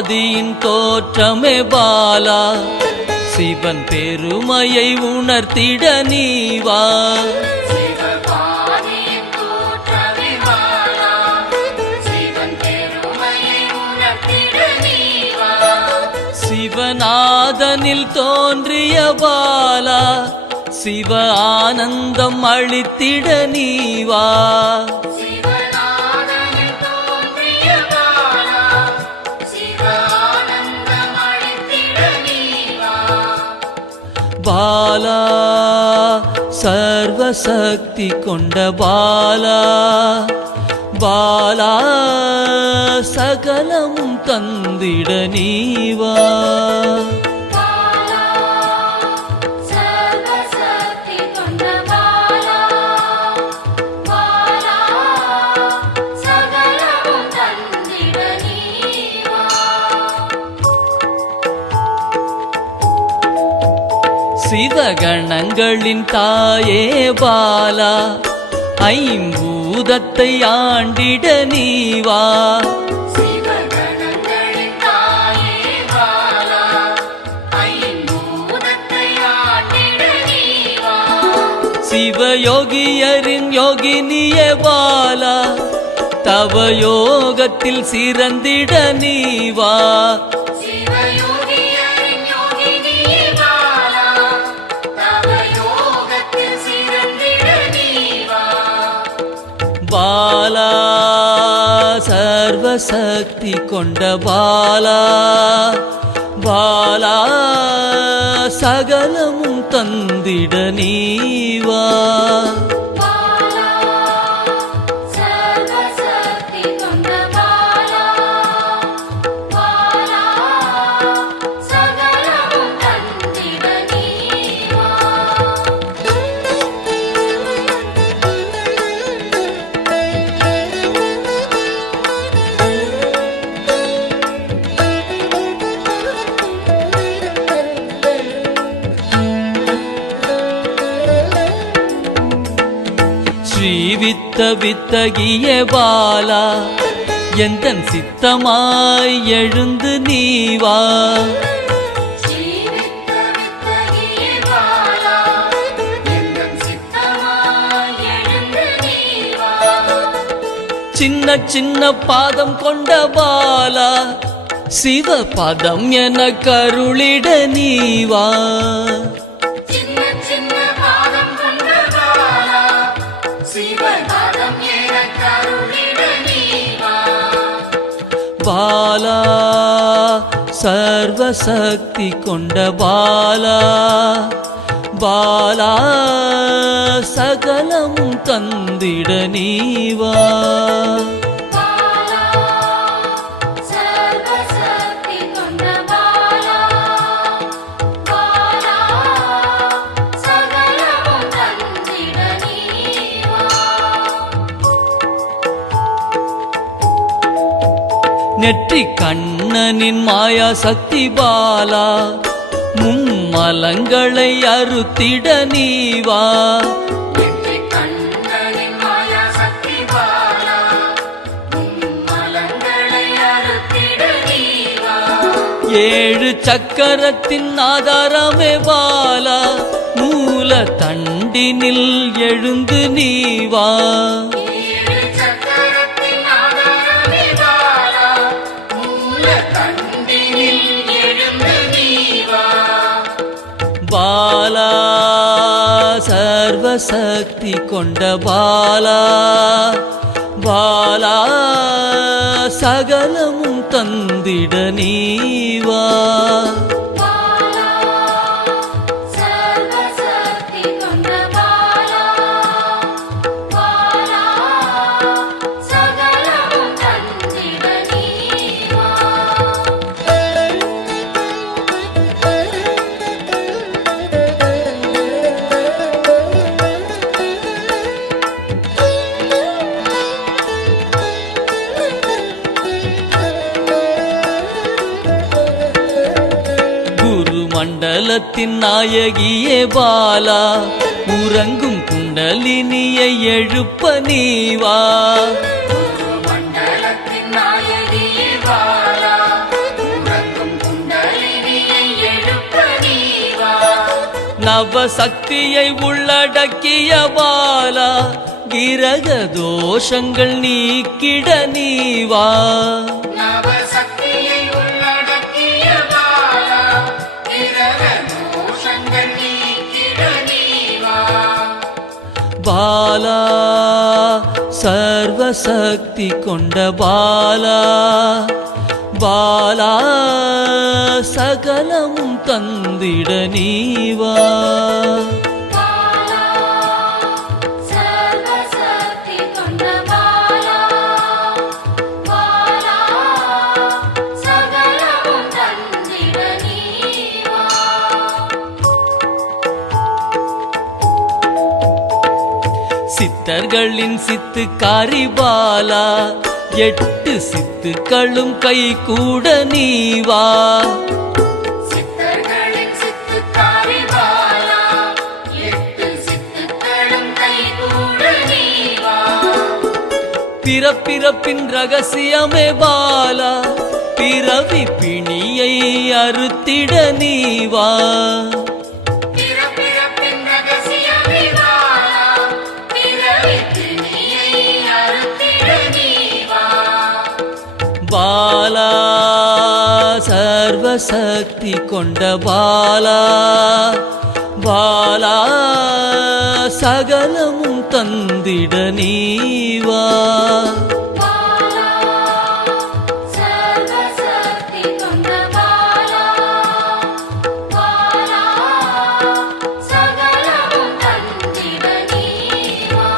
ஆதியின் தோற்றமே பாலா, சிவன் பெருமையை உணர்த்திட நீவா. சிவநாதனில் தோன்றிய பாலா, சிவ ஆனந்தம் அளித்திட நீவா. பாலா சர்வசக்தி கொண்ட பாலா, பாலா சகலமும் தந்திட நீவா. சிவகணங்களின் தாயே பாலா, ஐம்பூதத்தை ஆண்டிட நீவா. சிவயோகியரின் யோகினியே பாலா, தவ யோகத்தில் சிறந்திட நீவா. பாலா சர்வசக்தி கொண்ட பாலா, பாலா சகலமும் தந்திட நீவா. ஸ்ரீவித்த வித்தகிய பாலா, எந்தன் சித்தமாய் எழுந்து நீவா. சின்ன சின்ன பாதம் கொண்ட பாலா, சிவ பதம் என கருளிட நீவா. பாலா சர்வசக்தி கொண்ட பாலா, பாலா சகலமும் தந்திட நீவா. நெற்றி கண்ணனின் மாயா சக்தி பாலா, மும்மலங்களை அறுத்திட நீவா. ஏழு சக்கரத்தின் ஆதாரமே பாலா, மூல தண்டினில் எழுந்து நீவா. பாலா சர்வசக்தி கொண்ட பாலா, பாலா சகலமும் தந்திட நீவா. மண்டலத்தின் நாயகியே பாலா, உறங்கும் குண்டலினியை எழுப்ப நீவா. மண்டலத்தின் நாயகியே பாலா, நவசக்தியை உள்ளடக்கிய பாலா கிரக தோஷங்கள் நீக்கிட நீவா நவசக்தியை உள்ளடக்கிய பாலா கிரக தோஷங்கள் நீக்கிட நீவா பாலா சர்வசக்தி கொண்ட பாலா பாலா சகலமும் தந்திட நீவா பாலா சர்வசக்தி கொண்ட பாலா பாலா சகலமும் தந்திட நீவா சித்தர்களின் சித்துக்காரி பாலா 8 சித்துக்களும் கை கூட நீவா சித்தர்களின் சித்துக்காரி பாலா 8 சித்துக்களும் கைகூட நீவா பிறப்பிறப்பின் ரகசியமே பாலா பிறவி பிணியை அறுத்திட நீவா பிறப்பிறப்பின் ரகசியமே பாலா பிறவி பிணியை அறுத்திட நீவா பாலா சர்வசக்தி கொண்ட பாலா பாலா சகலமும் தந்திட நீவா பாலா சர்வசக்தி கொண்ட பாலா பாலா சகலமும் தந்திட நீவா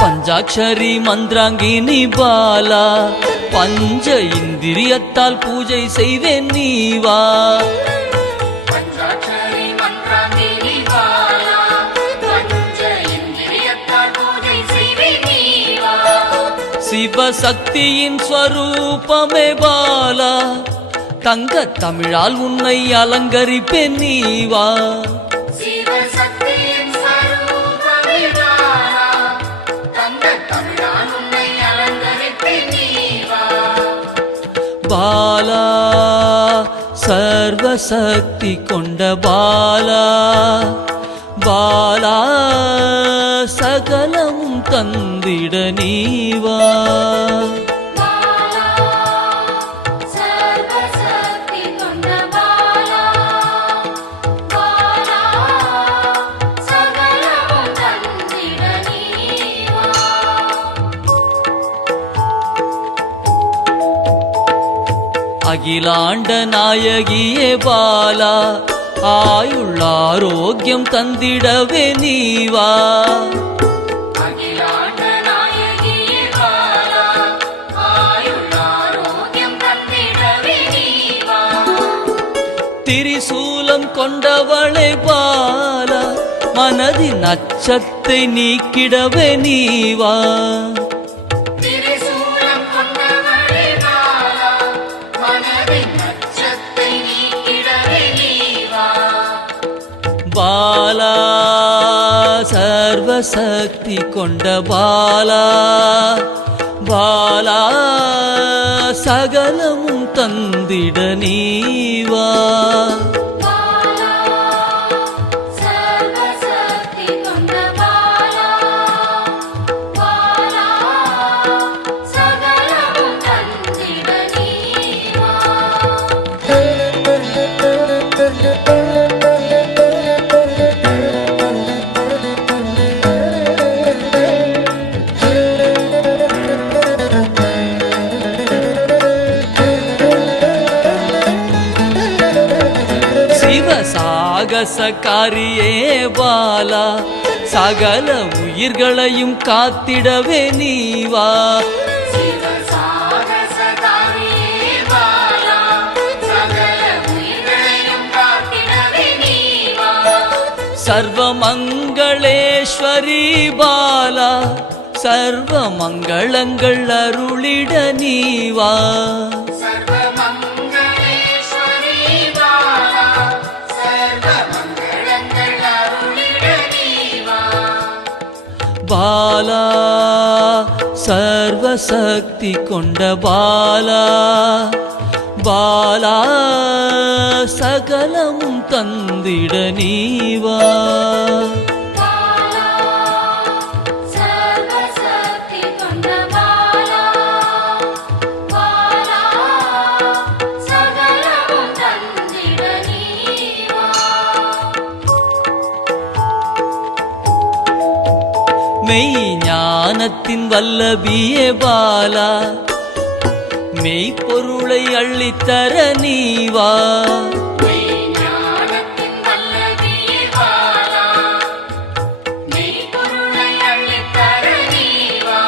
பஞ்சாட்சரி மந்திராங்கினி பாலா பஞ்ச இந்திரியத்தால் பூஜை செய்வேன் நீவா பஞ்சாட்சரி மந்திராங்கினி பாலா பஞ்ச இந்திரியத்தால் பூஜை செய்வே நீவா சிவசக்தியின் ஸ்வரூபமே பாலா தங்க தமிழால் உன்னை அலங்கரிப்பேன் நீவா சிவசக்தியின் ஸ்வரூபமே பாலா தங்க தமிழால் உன்னை அலங்கரிப்பேன் நீவா பாலா சர்வசக்தி கொண்ட பாலா பாலா சகலமும் தந்திட நீவா பாலா சர்வசக்தி கொண்ட பாலா பாலா சகலமும் தந்திட நீவா அகிலாண்ட நாயகியே பாலா ஆயுள் ஆரோக்கியம் தந்திடவே நீவா அகிலாண்ட நாயகியே பாலா ஆயுள் ஆரோக்கியம் தந்திடவே நீவா திரிசூலம் கொண்டவளை பாலா மனதின் அச்சத்தை நீக்கிடவே நீவா திரிசூலம் கொண்டவளே பாலா மனதின் அச்சத்தை நீக்கிடவே நீவா பாலா சர்வசக்தி கொண்ட பாலா பாலா சகலமும் தந்திட நீவா பாலா சர்வசக்தி கொண்ட பாலா பாலா சகலமும் தந்திட நீவா சாகசக்காரியே பாலா சகல உயிர்களையும் காத்திடவே நீவா சிவசாகசகாரியே பாலா சகல உயிர்களையும் காத்திடவே நீவா சர்வமங்களேஸ்வரி பாலா சர்வ மங்களங்கள் அருளிட நீவா சர்வமங்களேஸ்வரி பாலா பாலா சர்வசக்தி கொண்ட பாலா பாலா சகலமும் தந்திட நீவா பாலா சர்வசக்தி கொண்ட பாலா பாலா சகலமும் தந்திட நீவா மெய் ஞானத்தின் வல்லபியே பாலா மெய்ப்பொருளை அள்ளித்தர நீவா ஞானத்தின் வல்லபியே பாலா மெய்ப்பொருளை அள்ளித்தர நீவா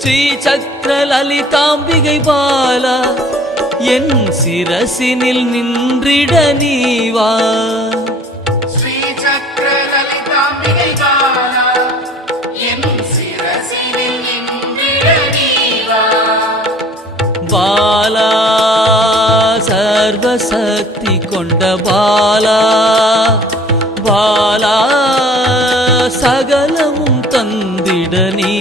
ஸ்ரீ சக்கர லலிதாம்பிகை பாலா என் சிரசினில் நின்றிட நீவா ஸ்ரீ சக்கர லலிதாம்பிகை பாலா என் சிரசினில் நின்றிட நீவா பாலா சர்வசக்தி கொண்ட பாலா பாலா சகலமும் தந்திட நீ